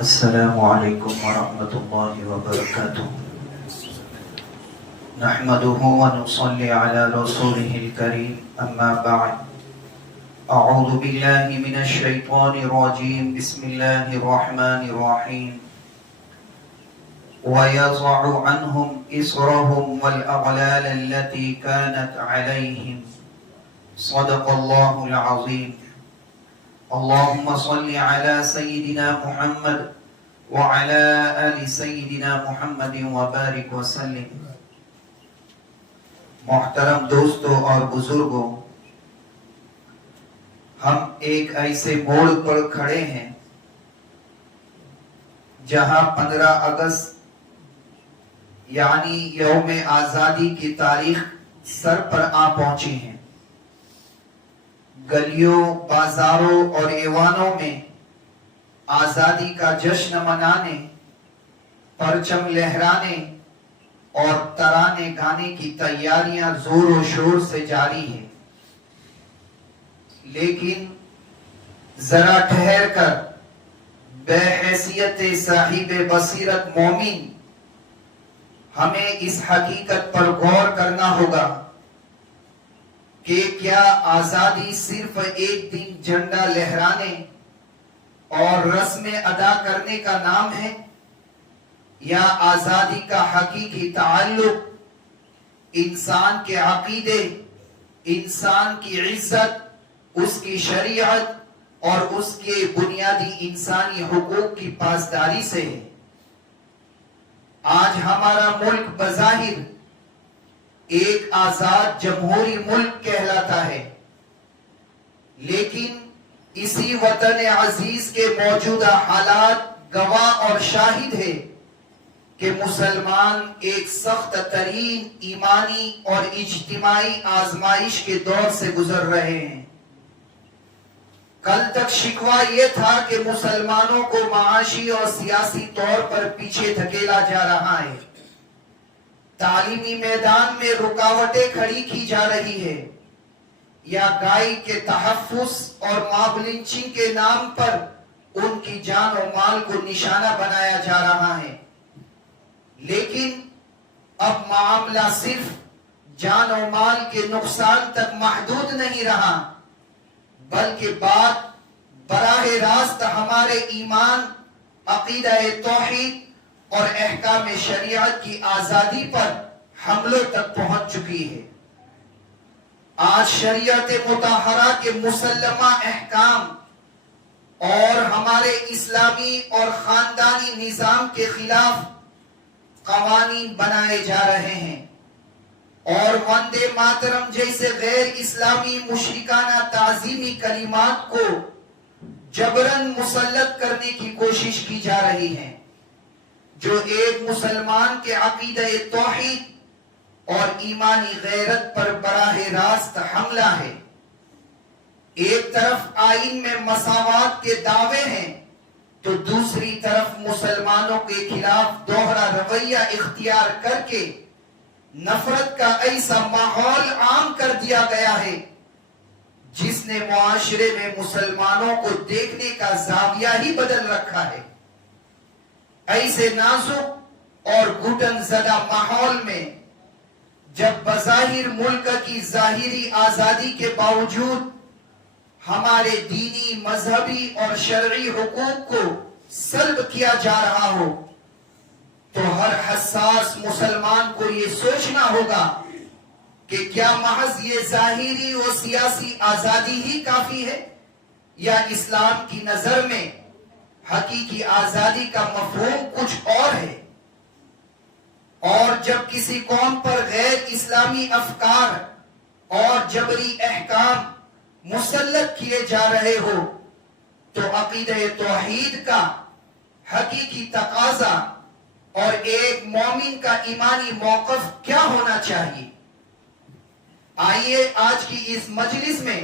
السلام علیکم ورحمۃ اللہ وبرکاتہ نحمده ونصلي على رسوله الكريم اما بعد اعوذ باللہ من الشیطان الرجیم بسم اللہ الرحمن الرحیم وَيَضَعُ عَنْهُمْ إِصْرَهُمْ وَالْأَغْلَالَ الَّتِي كَانَتْ عَلَيْهِمْ صدق اللہ العظیم اللهم صل على سيدنا محمد وعلى آل سيدنا محمد وبارك وسلم۔ محترم دوستوں اور بزرگوں، ہم ایک ایسے موڑ پر کھڑے ہیں جہاں 15 اگست یعنی یوم آزادی کی تاریخ سر پر آ پہنچی ہیں۔ گلیوں، بازاروں اور ایوانوں میں آزادی کا جشن منانے، پرچم لہرانے اور ترانے گانے کی تیاریاں زور و شور سے جاری ہیں، لیکن ذرا ٹھہر کر بے حیثیت صاحب بصیرت مومن ہمیں اس حقیقت پر غور کرنا ہوگا کہ کیا آزادی صرف ایک دن جھنڈا لہرانے اور رسمیں ادا کرنے کا نام ہے، یا آزادی کا حقیقی تعلق انسان کے عقیدے، انسان کی عزت، اس کی شریعت اور اس کے بنیادی انسانی حقوق کی پاسداری سے ہے۔ آج ہمارا ملک بظاہر ایک آزاد جمہوری ملک کہلاتا ہے، لیکن اسی وطن عزیز کے موجودہ حالات گواہ اور شاہد ہے کہ مسلمان ایک سخت ترین ایمانی اور اجتماعی آزمائش کے دور سے گزر رہے ہیں۔ کل تک شکوہ یہ تھا کہ مسلمانوں کو معاشی اور سیاسی طور پر پیچھے دھکیلا جا رہا ہے، تعلیمی میدان میں رکاوٹیں کھڑی کی جا رہی ہے، یا گائے کے تحفظ اور ماب لنچنگ کے نام پر ان کی جان و مال کو نشانہ بنایا جا رہا ہے۔ لیکن اب معاملہ صرف جان و مال کے نقصان تک محدود نہیں رہا، بلکہ بات براہ راست ہمارے ایمان، عقیدہ توحید اور احکام شریعت کی آزادی پر حملوں تک پہنچ چکی ہے۔ آج شریعت مطہرہ کے مسلمہ احکام اور ہمارے اسلامی اور خاندانی نظام کے خلاف قوانین بنائے جا رہے ہیں، اور وندے ماترم جیسے غیر اسلامی مشرکانہ تعظیمی کلمات کو جبراً مسلط کرنے کی کوشش کی جا رہی ہے، جو ایک مسلمان کے عقیدہ توحید اور ایمانی غیرت پر براہ راست حملہ ہے۔ ایک طرف آئین میں مساوات کے دعوے ہیں تو دوسری طرف مسلمانوں کے خلاف دوہرا رویہ اختیار کر کے نفرت کا ایسا ماحول عام کر دیا گیا ہے جس نے معاشرے میں مسلمانوں کو دیکھنے کا زاویہ ہی بدل رکھا ہے۔ ایسے نازک اور گھٹن زدہ ماحول میں جب بظاہر ملک کی ظاہری آزادی کے باوجود ہمارے دینی، مذہبی اور شرعی حقوق کو سلب کیا جا رہا ہو، تو ہر حساس مسلمان کو یہ سوچنا ہوگا کہ کیا محض یہ ظاہری و سیاسی آزادی ہی کافی ہے، یا اسلام کی نظر میں حقیقی آزادی کا مفہوم کچھ اور ہے۔ اور جب کسی قوم پر غیر اسلامی افکار اور جبری احکام مسلط کیے جا رہے ہو تو عقیدہ توحید کا حقیقی تقاضا اور ایک مومن کا ایمانی موقف کیا ہونا چاہیے؟ آئیے آج کی اس مجلس میں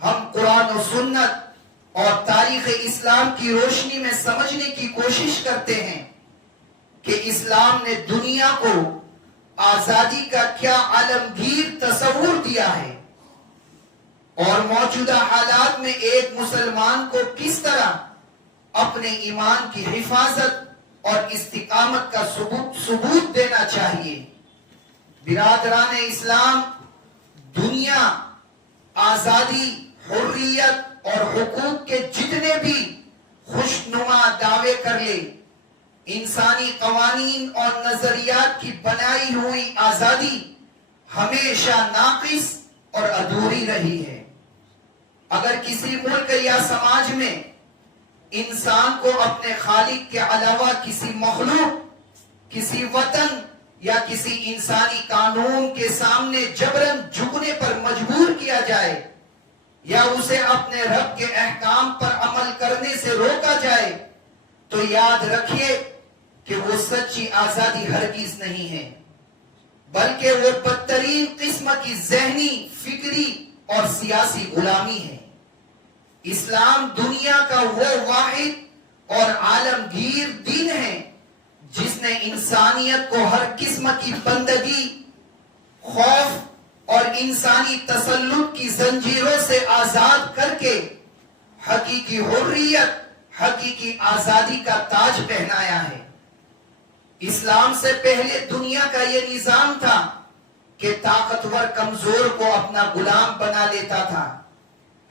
ہم قرآن و سنت اور تاریخ اسلام کی روشنی میں سمجھنے کی کوشش کرتے ہیں کہ اسلام نے دنیا کو آزادی کا کیا عالمگیر تصور دیا ہے، اور موجودہ حالات میں ایک مسلمان کو کس طرح اپنے ایمان کی حفاظت اور استقامت کا ثبوت دینا چاہیے۔ برادران اسلام، دنیا آزادی، حریت اور حقوق کے جتنے بھی خوشنما دعوے کر لے، انسانی قوانین اور نظریات کی بنائی ہوئی آزادی ہمیشہ ناقص اور ادھوری رہی ہے۔ اگر کسی ملک یا سماج میں انسان کو اپنے خالق کے علاوہ کسی مخلوق، کسی وطن یا کسی انسانی قانون کے سامنے جبراً جھکنے پر مجبور کیا جائے یا اسے اپنے رب کے احکام پر عمل کرنے سے روکا جائے تو یاد رکھیے کہ وہ سچی آزادی ہرگز نہیں ہے، بلکہ وہ بدترین قسم کی ذہنی، فکری اور سیاسی غلامی ہے۔ اسلام دنیا کا وہ واحد اور عالمگیر دین ہے جس نے انسانیت کو ہر قسم کی بندگی، خوف اور انسانی تسلط کی زنجیروں سے آزاد کر کے حقیقی حریت، حقیقی آزادی کا تاج پہنایا ہے۔ اسلام سے پہلے دنیا کا یہ نظام تھا کہ طاقتور کمزور کو اپنا غلام بنا لیتا تھا،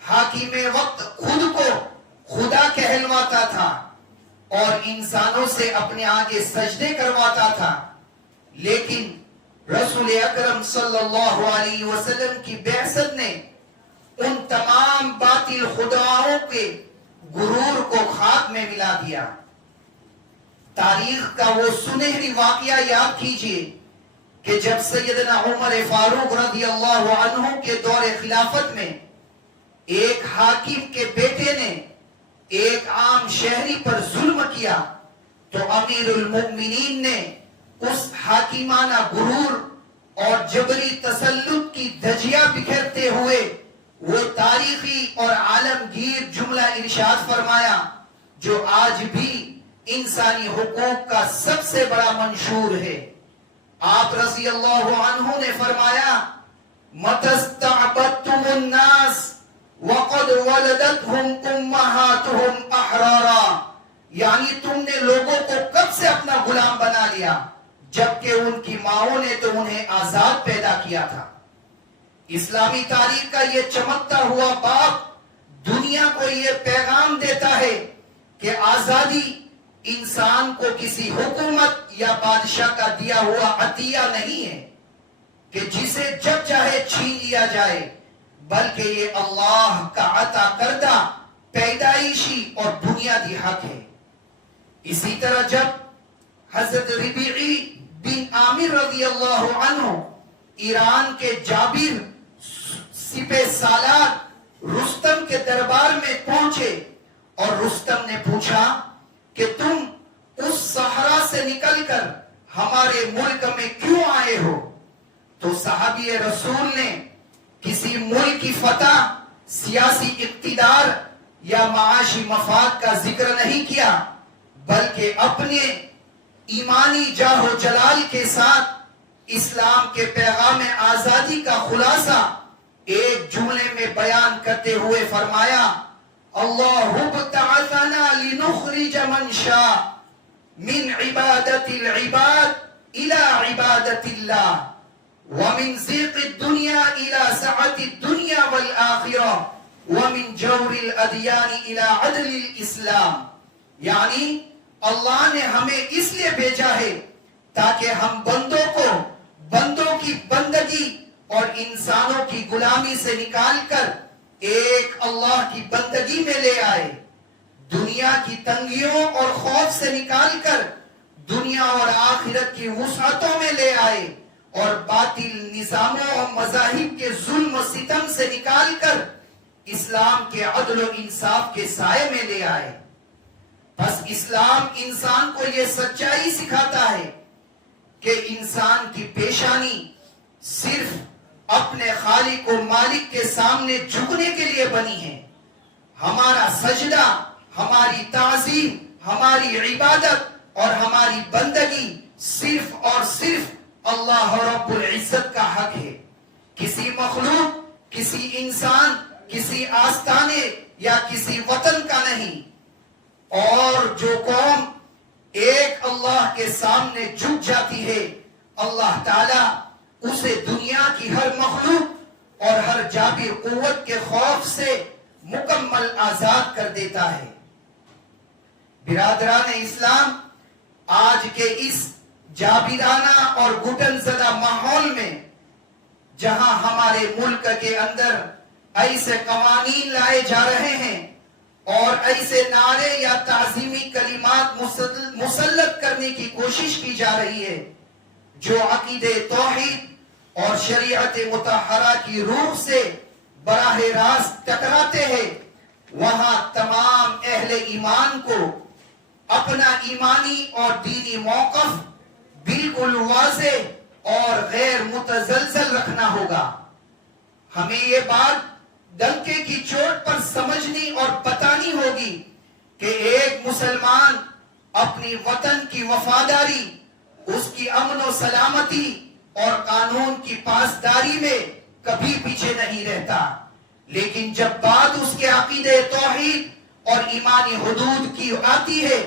حاکم وقت خود کو خدا کہلواتا تھا اور انسانوں سے اپنے آگے سجدے کرواتا تھا۔ لیکن رسول اکرم صلی اللہ علیہ وسلم کی بعثت نے ان تمام باطل خداؤں کے غرور کو خاک میں ملا دیا۔ تاریخ کا وہ سنہری واقعہ یاد کیجئے کہ جب سیدنا عمر فاروق رضی اللہ عنہ کے دور خلافت میں ایک حاکم کے بیٹے نے ایک عام شہری پر ظلم کیا تو امیر المؤمنین نے اس حاکمانہ غرور اور جبری تسلط کی دھجیاں بکھیرتے ہوئے وہ تاریخی اور عالمگیر جملہ ارشاد فرمایا جو آج بھی انسانی حقوق کا سب سے بڑا منشور ہے۔ آپ رضی اللہ عنہ نے فرمایا، مَتَسْتَعْبَدْتُمُ النَّاسِ وَقَدْ وَلَدَتْهُمْ أُمَّهَاتُهُمْ أَحْرَارًا، یعنی تم نے لوگوں کو کب سے اپنا غلام بنا لیا جبکہ ان کی ماؤں نے تو انہیں آزاد پیدا کیا تھا۔ اسلامی تاریخ کا یہ چمکتا ہوا باب دنیا کو یہ پیغام دیتا ہے کہ آزادی انسان کو کسی حکومت یا بادشاہ کا دیا ہوا عطیہ نہیں ہے کہ جسے جب چاہے چھین لیا جائے، بلکہ یہ اللہ کا عطا کردہ پیدائشی اور بنیادی حق ہے۔ اسی طرح جب حضرت ربیعی بن عامر رضی اللہ عنہ ایران کے جابر سپہ سالار رستم کے دربار میں پہنچے اور رستم نے پوچھا کہ تم اس صحرا سے نکل کر ہمارے ملک میں کیوں آئے ہو؟ تو صحابی رسول نے کسی ملک کی فتح، سیاسی اقتدار یا معاشی مفاد کا ذکر نہیں کیا، بلکہ اپنے ایمانی جاہ و جلال کے ساتھ اسلام کے پیغام آزادی کا خلاصہ ایک جملے میں بیان کرتے ہوئے فرمایا، اللہ ابتعثنا لنخرج من شاء من عبادت العباد الى عبادت اللہ ومن ضيق الدنيا الى سعة الدنيا والآخرة ومن جور الادیان الى عدل الاسلام، یعنی اللہ نے ہمیں اس لیے بھیجا ہے تاکہ ہم بندوں کو بندوں کی بندگی اور انسانوں کی غلامی سے نکال کر ایک اللہ کی بندگی میں لے آئے، دنیا کی تنگیوں اور خوف سے نکال کر دنیا اور آخرت کی وسعتوں میں لے آئے، اور باطل نظاموں اور مذاہب کے ظلم و ستم سے نکال کر اسلام کے عدل و انصاف کے سائے میں لے آئے۔ بس اسلام انسان کو یہ سچائی سکھاتا ہے کہ انسان کی پیشانی صرف اپنے خالق و مالک کے سامنے جھکنے کے لیے بنی ہے۔ ہمارا سجدہ، ہماری تعظیم، ہماری عبادت اور ہماری بندگی صرف اور صرف اللہ رب العزت کا حق ہے، کسی مخلوق، کسی انسان، کسی آستانے یا کسی وطن کا نہیں۔ اور جو قوم ایک اللہ کے سامنے جھک جاتی ہے اللہ تعالیٰ اسے دنیا کی ہر مخلوق اور ہر جابر قوت کے خوف سے مکمل آزاد کر دیتا ہے۔ برادران اسلام، آج کے اس جابرانہ اور گھٹن زدہ ماحول میں جہاں ہمارے ملک کے اندر ایسے قوانین لائے جا رہے ہیں اور ایسے نعرے یا تعظیمی کلمات مسلط کرنے کی کوشش کی جا رہی ہے جو عقیدہ توحید اور شریعت مطہرہ کی روح سے براہ راست ٹکراتے ہیں، وہاں تمام اہل ایمان کو اپنا ایمانی اور دینی موقف بالکل واضح اور غیر متزلزل رکھنا ہوگا۔ ہمیں یہ بات ڈنکے کی چوٹ پر سمجھنی اور بتانی ہوگی کہ ایک مسلمان اپنی وطن کی وفاداری، اس کی امن و سلامتی اور قانون کی پاسداری میں کبھی پیچھے نہیں رہتا، لیکن جب بات اس کے عقیدہ توحید اور ایمانی حدود کی آتی ہے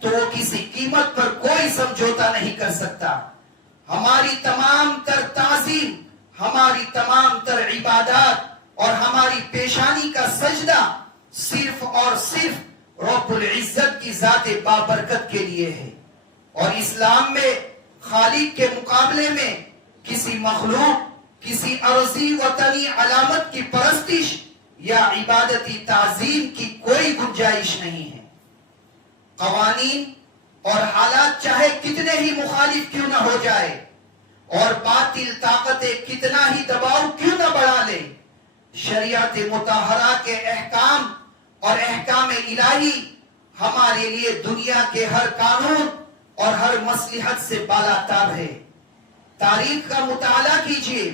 تو وہ کسی قیمت پر کوئی سمجھوتا نہیں کر سکتا۔ ہماری تمام تر تعظیم، ہماری تمام تر عبادات اور ہماری پیشانی کا سجدہ صرف اور صرف رب العزت کی ذات بابرکت کے لیے ہے، اور اسلام میں خالق کے مقابلے میں کسی مخلوق، کسی عرضی وطنی علامت کی پرستش یا عبادتی تعظیم کی کوئی گنجائش نہیں ہے۔ قوانین اور حالات چاہے کتنے ہی مخالف کیوں نہ ہو جائے اور باطل طاقتیں کتنا ہی دباؤ کیوں نہ بڑھا لے، شریعت مطہرہ کے احکام اور احکام الہی ہمارے لیے دنیا کے ہر قانون اور ہر مصلحت سے بالاتر ہے۔ تاریخ کا مطالعہ کیجئے،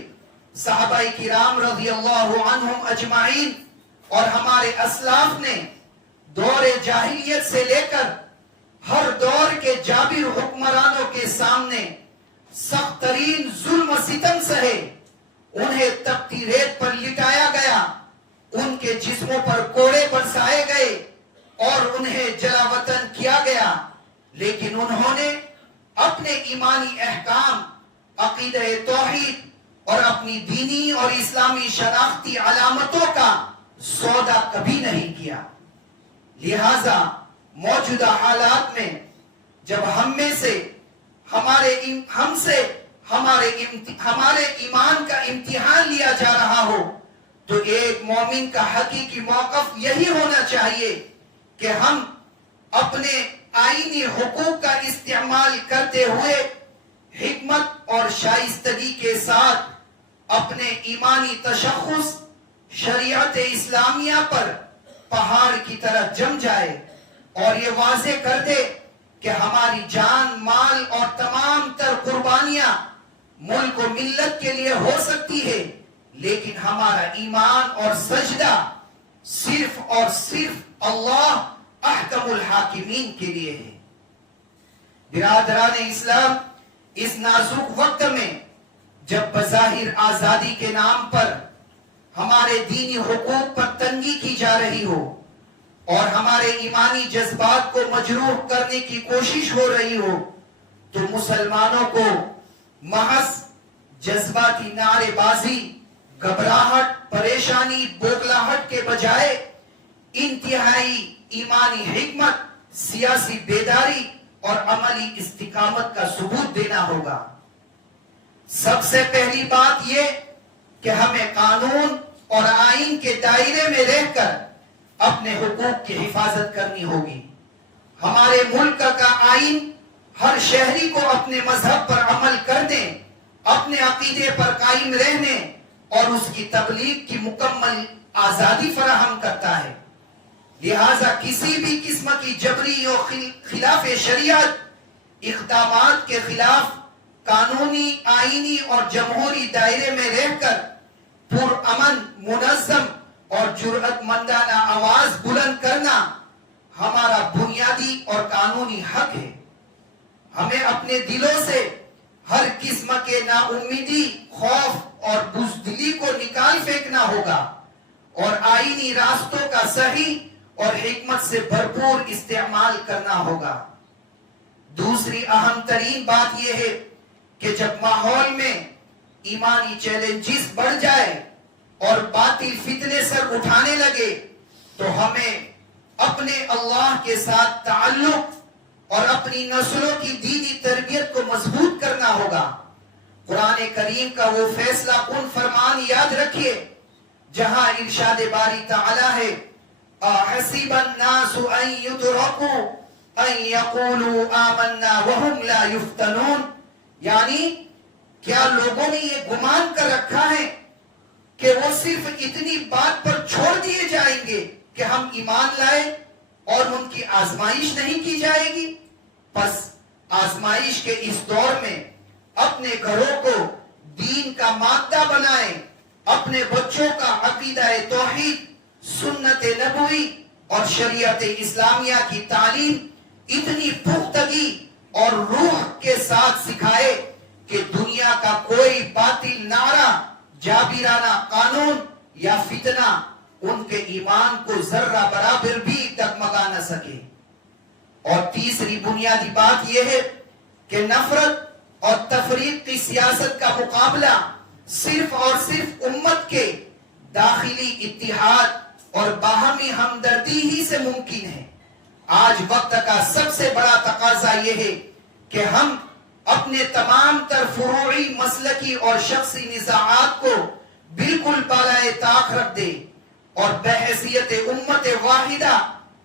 صحابہ کرام رضی اللہ عنہم اجمعین اور ہمارے اسلاف نے دور جاہلیت سے لے کر ہر دور کے جابر حکمرانوں کے سامنے سخت ترین ظلم و ستم سہے، انہیں تپتی ریت پر لٹایا گیا، ان کے جسموں پر کوڑے برسائے گئے اور انہیں جلا وطن کیا گیا، لیکن انہوں نے اپنے ایمانی احکام، عقیدہ توحید اور اپنی دینی اور اسلامی شناختی علامتوں کا سودا کبھی نہیں کیا۔ لہذا موجودہ حالات میں جب ہمارے ایمان کا امتحان لیا جا رہا ہو تو ایک مومن کا حقیقی موقف یہی ہونا چاہیے کہ ہم اپنے آئینی حقوق کا استعمال کرتے ہوئے حکمت اور شائستگی کے ساتھ اپنے ایمانی تشخص شریعت اسلامیہ پر پہاڑ کی طرح جم جائے اور یہ واضح کر دے کہ ہماری جان، مال اور تمام تر قربانیاں ملک و ملت کے لیے ہو سکتی ہے، لیکن ہمارا ایمان اور سجدہ صرف اور صرف اللہ احکم الحاکمین کے لیے ہے۔ برادران اسلام، اس نازک وقت میں جب بظاہر آزادی کے نام پر ہمارے دینی حقوق پر تنگی کی جا رہی ہو اور ہمارے ایمانی جذبات کو مجروح کرنے کی کوشش ہو رہی ہو تو مسلمانوں کو محض جذباتی نعرے بازی، گھبراہٹ، پریشانی، بوکھلاہٹ کے بجائے انتہائی ایمانی حکمت، سیاسی بیداری اور عملی استقامت کا ثبوت دینا ہوگا۔ سب سے پہلی بات یہ کہ ہمیں قانون اور آئین کے دائرے میں رہ کر اپنے حقوق کی حفاظت کرنی ہوگی۔ ہمارے ملک کا آئین ہر شہری کو اپنے مذہب پر عمل کرنے، اپنے عقیدے پر قائم رہنے اور اس کی تبلیغ کی مکمل آزادی فراہم کرتا ہے۔ لہذا کسی بھی قسم کی جبری و خلاف شریعت اقدامات کے خلاف قانونی، آئینی اور جمہوری دائرے میں رہ کر پرامن، منظم اور جرأت مندانہ آواز بلند کرنا ہمارا بنیادی اور قانونی حق ہے۔ ہمیں اپنے دلوں سے ہر قسم کے نا امیدی، خوف اور بزدلی کو نکال پھینکنا ہوگا اور آئینی راستوں کا صحیح اور حکمت سے بھرپور استعمال کرنا ہوگا۔ دوسری اہم ترین بات یہ ہے کہ جب ماحول میں ایمانی چیلنجز بڑھ جائے اور باطل فتنے سر اٹھانے لگے تو ہمیں اپنے اللہ کے ساتھ تعلق اور اپنی نسلوں کی دینی تربیت کو مضبوط کرنا ہوگا۔ قرآن کریم کا وہ فیصلہ کن فرمان یاد رکھیے جہاں ارشاد باری تعالی ہے احسب الناس ان يتركوا ان يقولوا آمنا وهم لا يفتنون، یعنی کیا لوگوں نے یہ گمان کر رکھا ہے کہ وہ صرف اتنی بات پر چھوڑ دیے جائیں گے کہ ہم ایمان لائے اور ان کی آزمائش نہیں کی جائے گی؟ پس آزمائش کے اس دور میں اپنے گھروں کو دین کا مادہ بنائیں، اپنے بچوں کا عقیدہ توحید، سنت نبوی اور شریعت اسلامیہ کی تعلیم اتنی پختگی اور روح کے ساتھ سکھائے کہ دنیا کا کوئی باطل نعرہ، جابرانہ قانون یا فتنہ ان کے ایمان کو ذرہ برابر بھی ڈگمگا نہ سکے۔ اور تیسری بنیادی بات یہ ہے کہ نفرت اور تفریق کی سیاست کا مقابلہ صرف اور صرف امت کے داخلی اتحاد اور باہمی ہمدردی ہی سے ممکن ہے۔ آج وقت کا سب سے بڑا تقاضا یہ ہے کہ ہم اپنے تمام تر فروعی، مسلکی اور شخصی نزاعات کو بالکل بالائے طاق رکھ دیں اور بحیثیت امت واحدہ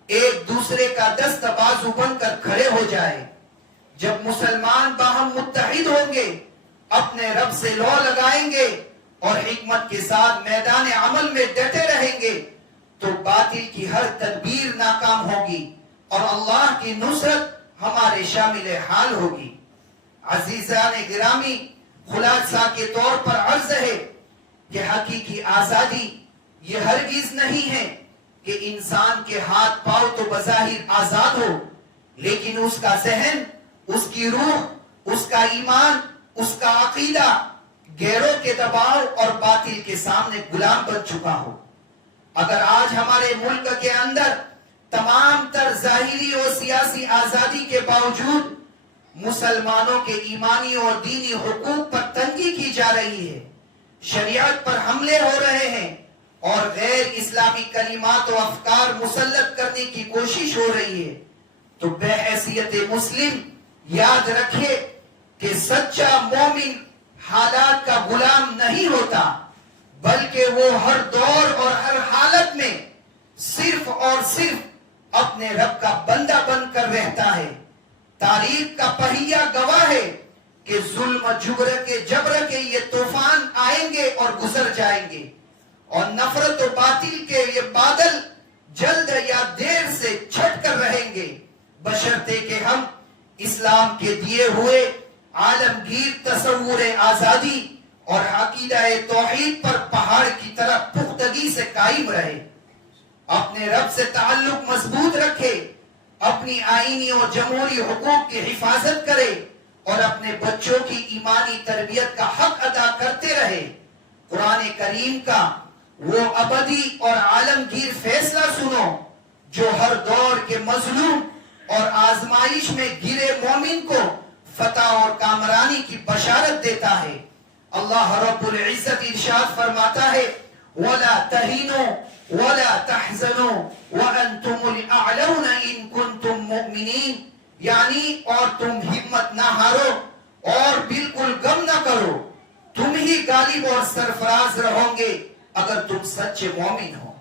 ایک دوسرے کا دست بازو بن کر کھڑے ہو جائے۔ جب مسلمان باہم متحد ہوں گے، اپنے رب سے لو لگائیں گے اور حکمت کے ساتھ میدان عمل میں ڈٹے رہیں گے تو باطل کی ہر تدبیر ناکام ہوگی اور اللہ کی نصرت ہمارے شامل حال ہوگی۔ عزیزان گرامی، خلاصہ کے طور پر عرض ہے کہ حقیقی آزادی یہ ہرگز نہیں ہے کہ انسان کے ہاتھ پاؤں تو بظاہر آزاد ہو، لیکن اس کا ذہن، اس کی روح، اس کا ایمان، اس کا عقیدہ غیروں کے دباؤ اور باطل کے سامنے غلام بن چکا ہو۔ اگر آج ہمارے ملک کے اندر تمام تر ظاہری اور سیاسی آزادی کے باوجود مسلمانوں کے ایمانی اور دینی حقوق پر تنگی کی جا رہی ہے، شریعت پر حملے ہو رہے ہیں اور غیر اسلامی کلمات و افکار مسلط کرنے کی کوشش ہو رہی ہے، تو بحیثیت مسلم یاد رکھے کہ سچا مومن حالات کا غلام نہیں ہوتا، بلکہ وہ ہر دور اور ہر حالت میں صرف اور صرف اپنے رب کا بندہ بن کر رہتا ہے۔ تاریخ کا پہیہ گواہ ہے کہ ظلم جبر کے یہ طوفان آئیں گے اور گزر جائیں گے، اور نفرت و باطل کے یہ بادل جلد یا دیر سے چھٹ کر رہیں گے، بشرطے کہ ہم اسلام کے دیے ہوئے عالمگیر تصور آزادی اور عقیدہ توحید پر پہاڑ کی طرح پختگی سے قائم رہے، اپنے رب سے تعلق مضبوط رکھے، اپنی آئینی اور جمہوری حقوق کی حفاظت کرے اور اپنے بچوں کی ایمانی تربیت کا حق ادا کرتے رہے۔ قرآن کریم کا وہ ابدی اور عالمگیر فیصلہ سنو جو ہر دور کے مظلوم اور آزمائش میں گرے مومن کو فتح اور کامرانی کی بشارت دیتا ہے۔ اللہ رب العزت ارشاد فرماتا ہے وَلَا تَهِنُوا وَلَا تَحْزَنُوا وَأَنْتُمُ الْأَعْلَوْنَ إِن كُنتُم مُؤْمِنِينَ، یعنی اور تم ہمت نہ ہارو اور بالکل غم نہ کرو، تم ہی غالب اور سرفراز رہو گے اگر تم سچے مومن ہو۔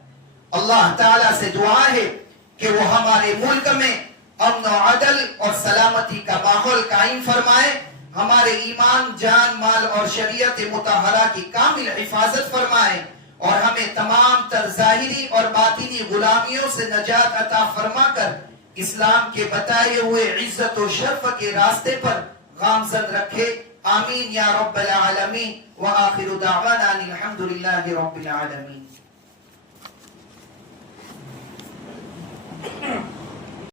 اللہ تعالیٰ سے دعا ہے کہ وہ ہمارے ملک میں امن و عدل اور سلامتی کا ماحول قائم فرمائے، ہمارے ایمان، جان، مال اور شریعت مطہرہ کی کامل حفاظت فرمائے اور ہمیں تمام تر ظاہری اور باطنی غلامیوں سے نجات عطا فرما کر اسلام کے بتائے ہوئے عزت و شرف کے راستے پر گامزن رکھے۔ آمین یا رب العالمین، وآخر دعوانا الحمدللہ رب العالمین۔